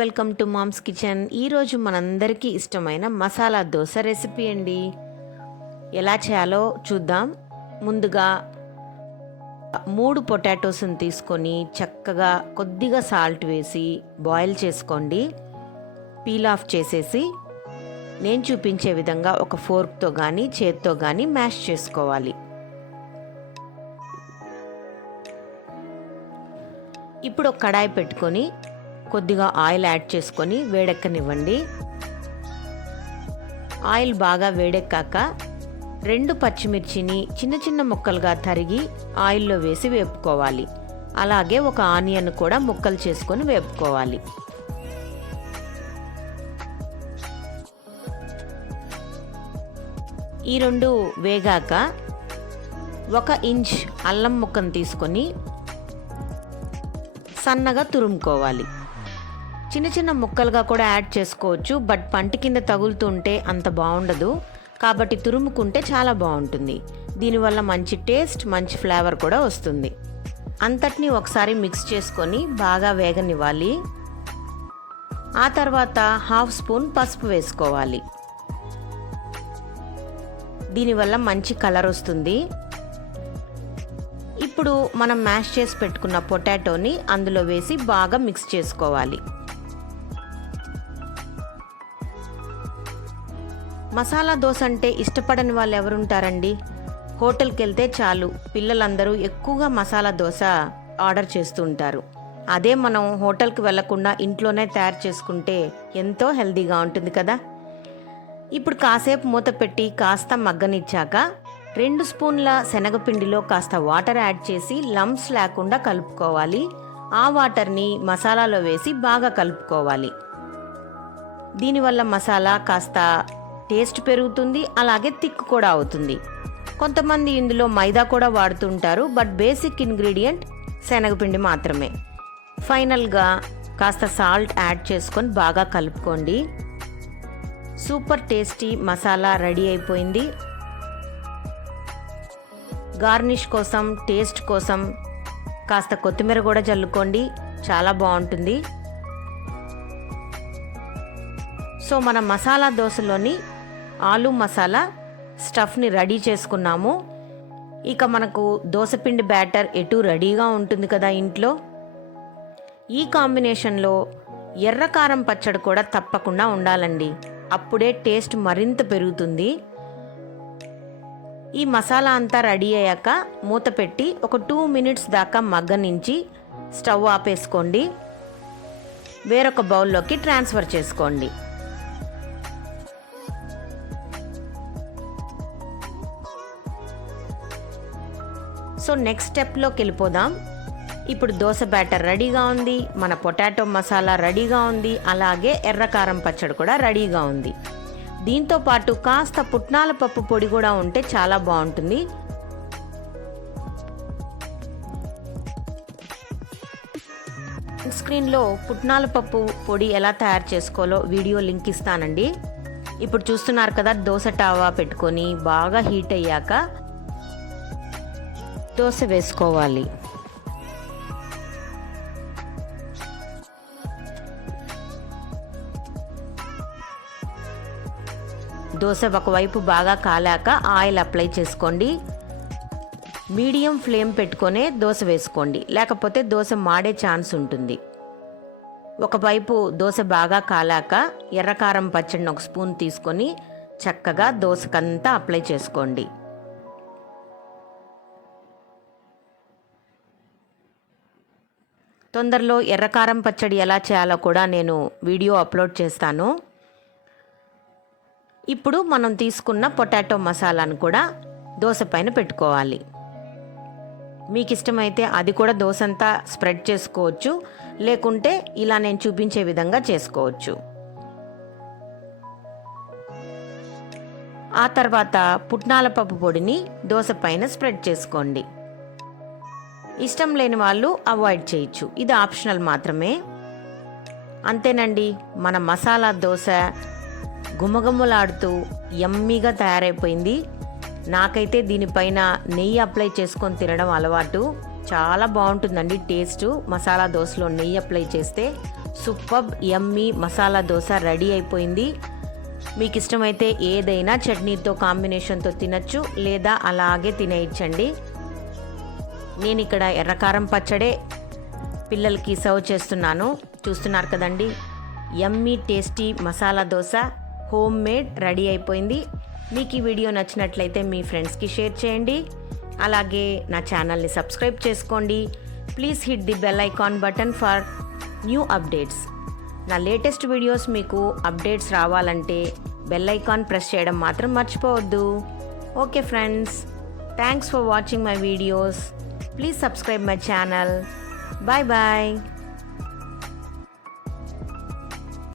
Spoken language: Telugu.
Welcome to moms kitchen. ఈరోజు మనందరికీ ఇష్టమైన మసాలా దోశ రెసిపీ అండి. ఎలా చేయాలో చూద్దాం. ముందుగా 3 పొటాటోస్ని తీసుకొని చక్కగా కొద్దిగా సాల్ట్ వేసి బాయిల్ చేసుకోండి. పీల్ ఆఫ్ చేసేసి నేను చూపించే విధంగా ఒక ఫోర్క్తో కానీ చేత్తో కానీ మ్యాష్ చేసుకోవాలి. ఇప్పుడు ఒక కడాయి పెట్టుకొని కొద్దిగా ఆయిల్ యాడ్ చేసుకొని వేడెక్కనివ్వండి. ఆయిల్ బాగా వేడెక్కాక 2 పచ్చిమిర్చిని చిన్న చిన్న ముక్కలుగా తరిగి ఆయిల్లో వేసి వేపుకోవాలి. అలాగే ఒక ఆనియన్ కూడా ముక్కలు చేసుకొని వేపుకోవాలి. ఈ 2 వేగాక 1 ఇంచ్ అల్లం ముక్కను తీసుకొని సన్నగా తురుముకోవాలి. చిన్న చిన్న ముక్కలుగా కూడా యాడ్ చేసుకోవచ్చు, బట్ పంటి కింద తగులుతుంటే అంత బాగుండదు, కాబట్టి తురుముకుంటే చాలా బాగుంటుంది. దీనివల్ల మంచి టేస్ట్, మంచి ఫ్లేవర్ కూడా వస్తుంది. అంతటినీ ఒకసారి మిక్స్ చేసుకొని బాగా వేగనివ్వాలి. ఆ తర్వాత 1/2 స్పూన్ పసుపు వేసుకోవాలి. దీనివల్ల మంచి కలర్ వస్తుంది. ఇప్పుడు మనం మ్యాష్ చేసి పెట్టుకున్న పొటాటోని అందులో వేసి బాగా మిక్స్ చేసుకోవాలి. మసాలా దోశ అంటే ఇష్టపడని వాళ్ళు ఎవరుంటారండి? హోటల్కి వెళ్తే చాలు, పిల్లలందరూ ఎక్కువగా మసాలా దోశ ఆర్డర్ చేస్తూ ఉంటారు. అదే మనం హోటల్కి వెళ్లకుండా ఇంట్లోనే తయారు చేసుకుంటే ఎంతో హెల్తీగా ఉంటుంది కదా. ఇప్పుడు కాసేపు మూత పెట్టి కాస్త మగ్గనిచ్చాక 2 స్పూన్ల శనగపిండిలో కాస్త వాటర్ యాడ్ చేసి లంప్స్ లేకుండా కలుపుకోవాలి. ఆ వాటర్ని మసాలాలో వేసి బాగా కలుపుకోవాలి. దీనివల్ల మసాలా కాస్త టేస్ట్ పెరుగుతుంది, అలాగే థిక్ కూడా అవుతుంది. కొంతమంది ఇందులో మైదా కూడా వాడుతుంటారు, బట్ బేసిక్ ఇంగ్రీడియంట్ శనగపిండి మాత్రమే. ఫైనల్గా కాస్త సాల్ట్ యాడ్ చేసుకొని బాగా కలుపుకోండి. సూపర్ టేస్టీ మసాలా రెడీ అయిపోయింది. గార్నిష్ కోసం, టేస్ట్ కోసం కాస్త కొత్తిమీర కూడా జల్లుకోండి, చాలా బాగుంటుంది. సో మన మసాలా దోశలోని ఆలు మసాలా స్టఫ్ని రెడీ చేసుకున్నాము. ఇక మనకు దోశపిండి బ్యాటర్ ఎటు రెడీగా ఉంటుంది కదా ఇంట్లో. ఈ కాంబినేషన్లో ఎర్ర కారం పచ్చడి కూడా తప్పకుండా ఉండాలండి, అప్పుడే టేస్ట్ మరింత పెరుగుతుంది. ఈ మసాలా అంతా రెడీ అయ్యాక మూత పెట్టి ఒక 2 మినిట్స్ దాకా మగ్గనించి స్టవ్ ఆపేసుకోండి. వేరొక బౌల్లోకి ట్రాన్స్ఫర్ చేసుకోండి. సో నెక్స్ట్ స్టెప్లోకి వెళ్ళిపోదాం. ఇప్పుడు దోశ బ్యాటర్ రెడీగా ఉంది, మన పొటాటో మసాలా రెడీగా ఉంది, అలాగే ఎర్రకారం పచ్చడి కూడా రెడీగా ఉంది. దీంతో పాటు కాస్త పుట్నాల పప్పు పొడి కూడా ఉంటే చాలా బాగుంటుంది. స్క్రీన్లో పుట్నాల పప్పు పొడి ఎలా తయారు చేసుకోవాలో వీడియో లింక్ ఇస్తానండి. ఇప్పుడు చూస్తున్నారు కదా, దోశ టావా పెట్టుకొని బాగా హీట్ అయ్యాక దోశ వేసుకోవాలి. దోశ ఒకవైపు బాగా కాలాక ఆయిల్ అప్లై చేసుకోండి. మీడియం ఫ్లేమ్ పెట్టుకొనే దోశ వేసుకోండి, లేకపోతే దోశ మాడే ఛాన్స్ ఉంటుంది. ఒకవైపు దోశ బాగా కాలాక ఎర్రకారం పచ్చడిని 1 స్పూన్ తీసుకొని చక్కగా దోశకంతా అప్లై చేసుకోండి. తొందరలో ఎర్రకారం పచ్చడి ఎలా చేయాలో కూడా నేను వీడియో అప్లోడ్ చేస్తాను. ఇప్పుడు మనం తీసుకున్న పొటాటో మసాలాను కూడా దోశ పైన పెట్టుకోవాలి. మీకు ఇష్టమైతే అది కూడా దోశ అంతా స్ప్రెడ్ చేసుకోవచ్చు, లేకుంటే ఇలా నేను చూపించే విధంగా చేసుకోవచ్చు. ఆ తర్వాత పుట్నాల పప్పు పొడిని దోశ పైన స్ప్రెడ్ చేసుకోండి. ఇష్టం లేని వాళ్ళు అవాయిడ్ చేయొచ్చు, ఇది ఆప్షనల్ మాత్రమే. అంతేనండి, మన మసాలా దోశ గుమగుమలాడుతూ యమ్మీగా తయారైపోయింది. నాకైతే దీనిపైన నెయ్యి అప్లై చేసుకొని తినడం అలవాటు. చాలా బాగుంటుందండి టేస్ట్. మసాలా దోశలో నెయ్యి అప్లై చేస్తే సూపర్బ్ యమ్మీ మసాలా దోశ రెడీ అయిపోయింది. మీకు ఇష్టమైతే ఏదైనా చట్నీతో కాంబినేషన్తో తినచ్చు, లేదా అలాగే తినేయచ్చండి. నేను ఇక్కడ ఎర్రకారం పచ్చడే పిల్లలకి సర్వ్ చేస్తున్నాను. చూస్తున్నారు కదండి, yummy tasty masala dosa home made ready అయిపోయింది. మీకు ఈ వీడియో నచ్చినట్లయితే మీ ఫ్రెండ్స్కి షేర్ చేయండి. అలాగే నా ఛానల్ని సబ్స్క్రైబ్ చేసుకోండి. Please hit the bell icon button for new updates. నా లేటెస్ట్ వీడియోస్ మీకు అప్డేట్స్ రావాలంటే బెల్ ఐకాన్ ప్రెస్ చేయడం మాత్రం మర్చిపోవద్దు. Okay friends, thanks for watching my videos. Please subscribe my channel. Bye bye.